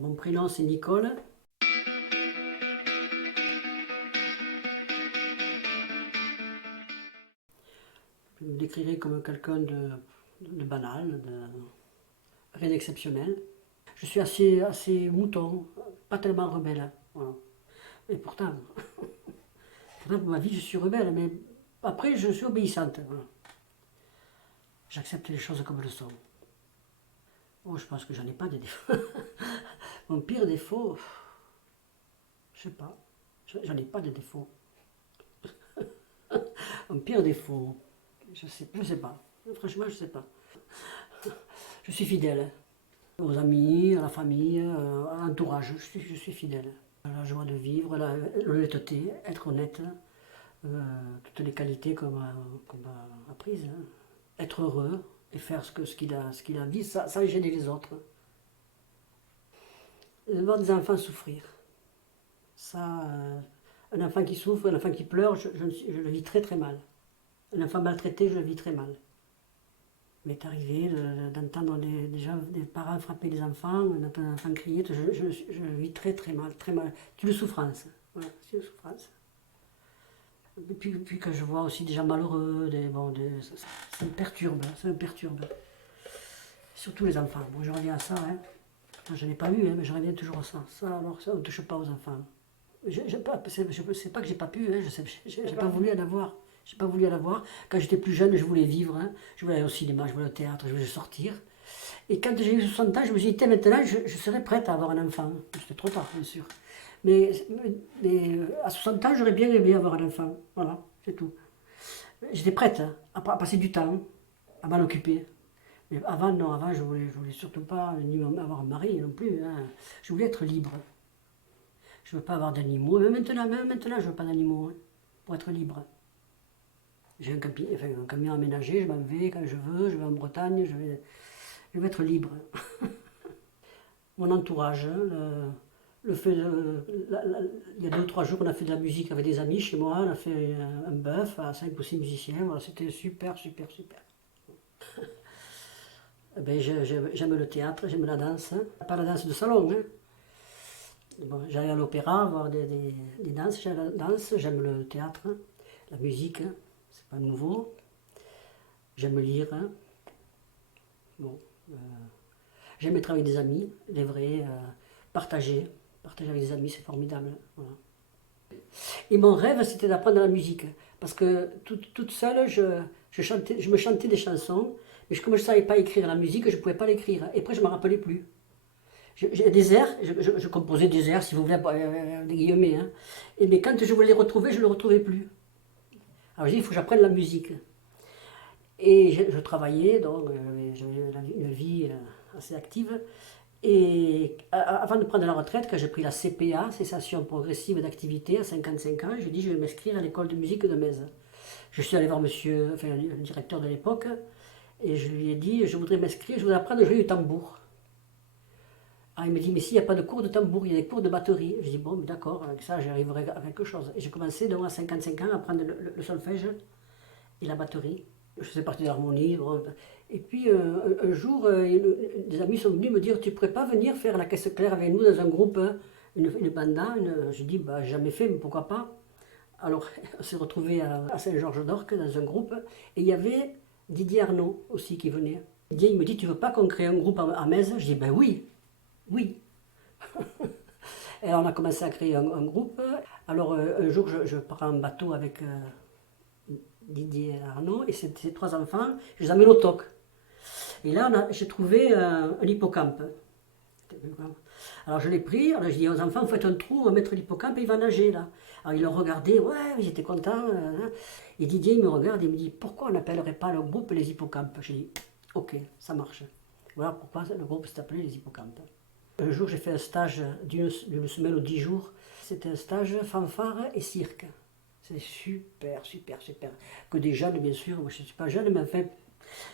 Mon prénom c'est Nicole. Je me décrirais comme quelqu'un de banal, rien d'exceptionnel. Je suis assez mouton, pas tellement rebelle. Voilà. Et pourtant, pour ma vie je suis rebelle, mais après je suis obéissante. Voilà. J'accepte les choses comme elles sont. Oh, je pense que j'en ai pas de défauts. Mon pire défaut, je sais pas, j'en ai pas de défaut. Mon pire défaut, je sais pas. Franchement, je sais pas. Je suis fidèle aux amis, à la famille, à l'entourage. Je suis fidèle. La joie de vivre, l'honnêteté, être honnête, toutes les qualités qu'on a apprises. Hein. Être heureux et faire ce qu'il a dit sans gêner les autres. Et de voir des enfants souffrir. Ça, un enfant qui souffre, un enfant qui pleure, je le vis très très mal. Un enfant maltraité, je le vis très mal. Il m'est arrivé d'entendre des parents frapper les enfants, d'entendre un enfant crier, je le vis très très mal, très mal. C'est une souffrance. Voilà, c'est une souffrance. Et puis que je vois aussi des gens malheureux, ça me perturbe, ça me perturbe. Surtout les enfants. Bon, je reviens à ça, hein. Moi, je n'ai pas eu, hein, mais je reviens toujours à ça. Ça, alors, ça, on ne touche pas aux enfants. Je ne sais pas que j'ai pas pu, hein, j'ai pas voulu en avoir. J'ai pas voulu en avoir. Quand j'étais plus jeune, je voulais vivre. Hein. Je voulais aller au cinéma, je voulais au théâtre, je voulais sortir. Et quand j'ai eu 60 ans, je me suis dit, maintenant, je serais prête à avoir un enfant. C'était trop tard, bien sûr. Mais, à 60 ans, j'aurais bien aimé avoir un enfant. Voilà, c'est tout. J'étais prête hein, à passer du temps, à m'en occuper. Mais avant, non, avant, je voulais surtout pas ni avoir un mari non plus. Hein. Je voulais être libre. Je ne veux pas avoir d'animaux. Même maintenant, je ne veux pas d'animaux. Hein, pour être libre. J'ai un camion aménagé, je m'en vais quand je vais en Bretagne, je vais être libre. Mon entourage, hein, le fait il y a 2 ou 3 jours, on a fait de la musique avec des amis chez moi, on a fait un bœuf à 5 ou 6 musiciens, voilà, c'était super, super, super. Eh ben, j'aime le théâtre, j'aime la danse, hein. Pas la danse de salon. Hein. Bon, j'allais à l'opéra voir des danses, j'aime le théâtre, hein, la musique, hein, c'est pas nouveau. J'aime lire. Hein. Bon, euh, j'aime être avec des amis, les vrais, partager. Partager avec des amis, c'est formidable. Voilà. Et mon rêve, c'était d'apprendre la musique. Parce que toute seule, je me chantais des chansons, mais comme je ne savais pas écrire la musique, je ne pouvais pas l'écrire. Et après, je ne me rappelais plus. J'ai des airs, je composais des airs, si vous voulez, des guillemets. Hein. Mais quand je voulais les retrouver, je ne les retrouvais plus. Alors j'ai dit, il faut que j'apprenne la musique. Et je travaillais, donc j'avais une vie assez active. Et avant de prendre la retraite, quand j'ai pris la CPA, cessation progressive d'activité, à 55 ans, je dis je vais m'inscrire à l'école de musique de Metz. Je suis allé voir monsieur, enfin, le directeur de l'époque, et je lui ai dit je voudrais m'inscrire, je voudrais apprendre à jouer du tambour. Alors il me dit mais s'il n'y a pas de cours de tambour, il y a des cours de batterie. Je dis bon, d'accord, avec ça j'arriverai à quelque chose. Et j'ai commencé donc à 55 ans à apprendre le solfège et la batterie. Je faisais partie de l'harmonie. Bon. Et puis un jour, des amis sont venus me dire tu ne pourrais pas venir faire la caisse claire avec nous dans un groupe, hein, une banda. Je dis bah, jamais fait, mais pourquoi pas. Alors on s'est retrouvés à Saint-Georges-d'Orc dans un groupe et il y avait Didier Arnaud aussi qui venait. Didier il me dit tu veux pas qu'on crée un groupe à Metz? Je dis ben oui, oui. Et alors on a commencé à créer un groupe. Alors un jour je prends un bateau avec Didier Arnaud et ces 3 enfants, je les amène au TOC. Et là, j'ai trouvé un hippocampe. Alors je l'ai pris, alors je dis aux enfants, faites un trou, on va mettre l'hippocampe et il va nager là. Alors ils l'ont regardé, ouais, ils étaient contents. Et Didier il me regarde et me dit, pourquoi on n'appellerait pas le groupe les hippocampes? J'ai dit, ok, ça marche. Voilà pourquoi le groupe s'est appelé les hippocampes. Un jour j'ai fait un stage d'une semaine ou 10 jours. C'était un stage fanfare et cirque. C'est super, super, super. Que des jeunes, bien sûr, moi je ne suis pas jeune, mais enfin,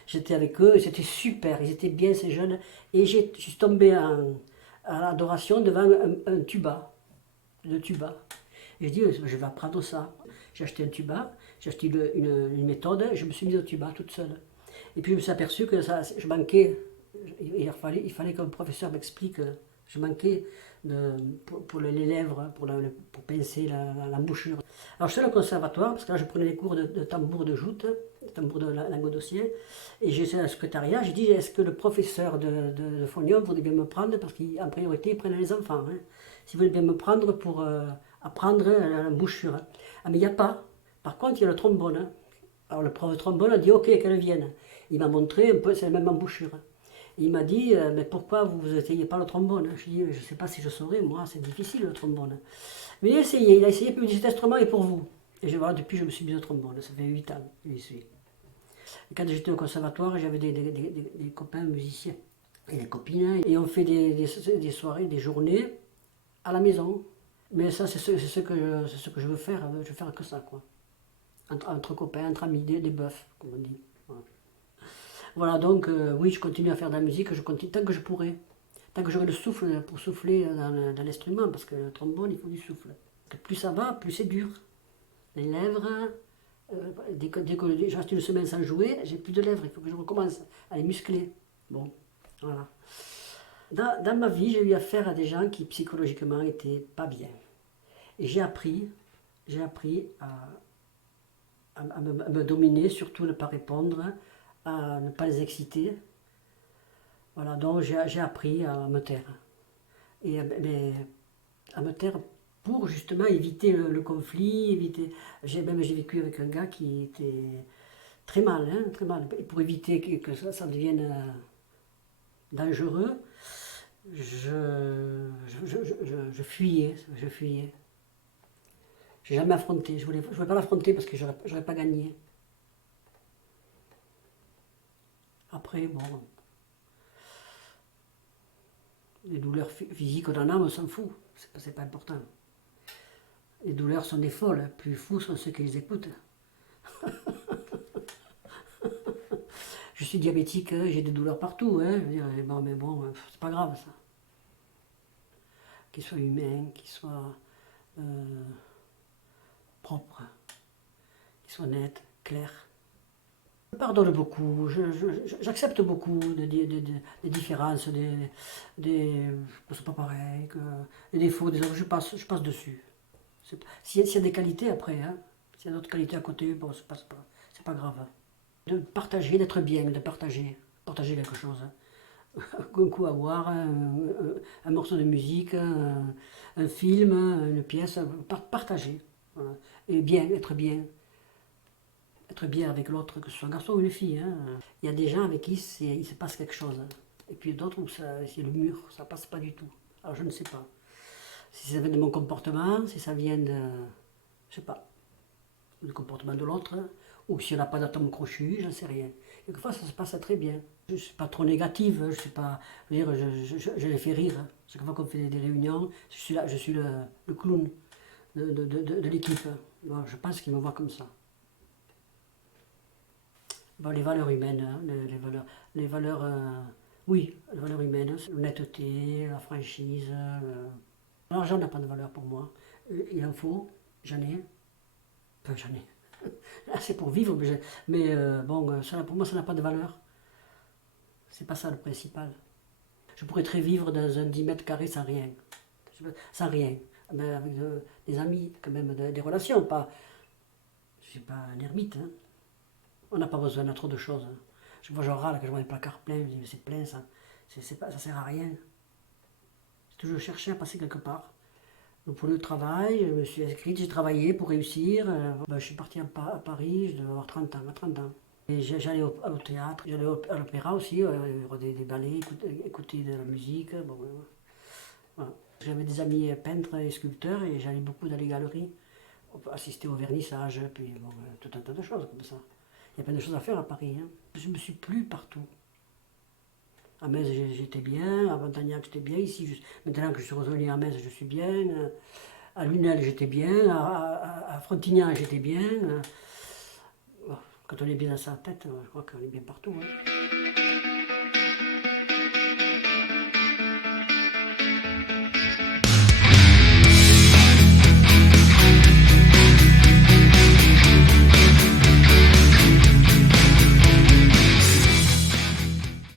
j'étais avec eux et c'était super, ils étaient bien ces jeunes. Et je suis tombé à l'adoration devant un tuba, le tuba. Et je dis, je vais apprendre ça. J'ai acheté un tuba, j'ai acheté une méthode, et je me suis mise au tuba toute seule. Et puis je me suis aperçu que je manquais, il fallait qu'un professeur m'explique Je manquais pour les lèvres, pour pincer l'embouchure. Alors je suis allé au conservatoire, parce que là je prenais des cours de tambour de joute, de tambour de languedocien, et j'étais à la secrétariat, j'ai dit est-ce que le professeur de Fognon voudrait bien me prendre, parce qu'en priorité il prenait les enfants, hein, s'il voulait bien me prendre pour apprendre l'embouchure. Ah mais il n'y a pas, par contre il y a le trombone. Hein. Alors le prof de trombone a dit ok qu'elle vienne. Il m'a montré un peu, c'est la même embouchure. Il m'a dit, mais pourquoi vous n'essayez pas le trombone? Je lui ai dit, je ne sais pas si je saurais, moi, c'est difficile le trombone. Mais il a essayé, puis cet instrument est pour vous. Et voilà, depuis, je me suis mis au trombone, ça fait 8 ans que j'y suis. Et quand j'étais au conservatoire, j'avais des copains musiciens et des copines, et on fait des soirées, des journées à la maison. Mais ça, c'est ce que je veux faire, je veux faire que ça, quoi. Entre copains, entre amis, des bœufs, comme on dit. Voilà. Voilà, donc oui, je continue à faire de la musique, je continue tant que je pourrai. Tant que j'aurai le souffle pour souffler dans l'instrument, parce que le trombone, il faut du souffle. Plus ça va, plus c'est dur. Les lèvres, dès que je reste une semaine sans jouer, j'ai plus de lèvres, il faut que je recommence à les muscler. Bon, voilà. Dans ma vie, j'ai eu affaire à des gens qui psychologiquement étaient pas bien. Et j'ai appris à me dominer, surtout ne pas répondre, à ne pas les exciter. Voilà, donc j'ai appris à me taire. Et à me taire pour justement éviter le conflit, éviter... J'ai vécu avec un gars qui était très mal, hein, très mal. Et pour éviter que ça devienne dangereux, je fuyais, je fuyais. J'ai jamais affronté, je voulais pas l'affronter parce que j'aurais pas gagné. Après, bon, les douleurs physiques on en a, on s'en fout, c'est pas important. Les douleurs sont des folles, plus fous sont ceux qui les écoutent. Je suis diabétique, hein, j'ai des douleurs partout, hein, je veux dire, bon, mais bon, c'est pas grave ça. Qu'ils soient humains, qu'ils soient propres, qu'ils soient nets, clairs. Je pardonne beaucoup, j'accepte beaucoup des différences, des c'est pas pareil, les défauts des autres, je passe dessus. S'il y a des qualités après, hein, s'il y a d'autres qualités à côté, bon, c'est pas grave. De partager, d'être bien, de partager quelque chose. Un coup à boire, un morceau de musique, un film, une pièce, partager. Voilà. Et bien, être bien. Être bien avec l'autre, que ce soit un garçon ou une fille. Hein. Il y a des gens avec qui il se passe quelque chose. Et puis d'autres où c'est le mur, ça passe pas du tout. Alors je ne sais pas. Si ça vient de mon comportement, si ça vient de, je sais pas, du comportement de l'autre, ou si on n'a pas d'atome crochu, je ne sais rien. Quelquefois ça se passe très bien. Je ne suis pas trop négative, je sais pas, je les fais rire. Chaque fois qu'on fait des réunions, je suis le clown de l'équipe. Bon, je pense qu'ils me voient comme ça. Bon, les valeurs humaines, hein, les valeurs oui, les valeurs humaines, l'honnêteté, la franchise. L'argent n'a pas de valeur pour moi. Il en faut, j'en ai. Enfin, j'en ai. C'est pour vivre, mais bon, ça, pour moi, ça n'a pas de valeur. C'est pas ça le principal. Je pourrais très vivre dans un 10 mètres carrés sans rien. Sans rien. Mais avec des amis, quand même, des relations, pas. Je suis pas un ermite, hein. On n'a pas besoin de trop de choses. Hein. Je vois, je râle quand je vois les placards pleins, je dis, c'est plein ça. Ça sert à rien. J'ai toujours cherché à passer quelque part. Donc pour le travail, je me suis inscrite, j'ai travaillé pour réussir. Je suis partie à Paris, je devais avoir 30 ans, à 30 ans. Et j'allais au théâtre, j'allais à l'opéra aussi, des ballets, écouter de la musique. Bon, voilà. J'avais des amis peintres et sculpteurs et j'allais beaucoup dans les galeries, assister au vernissage, puis bon, tout un tas de choses comme ça. Il y a plein de choses à faire à Paris. Hein. Je me suis plu partout. À Metz, j'étais bien. À Montagnac, j'étais bien. Ici, maintenant que je suis revenu à Metz, je suis bien. À Lunel, j'étais bien. À Frontignan, j'étais bien. Quand on est bien dans sa tête, je crois qu'on est bien partout. Hein.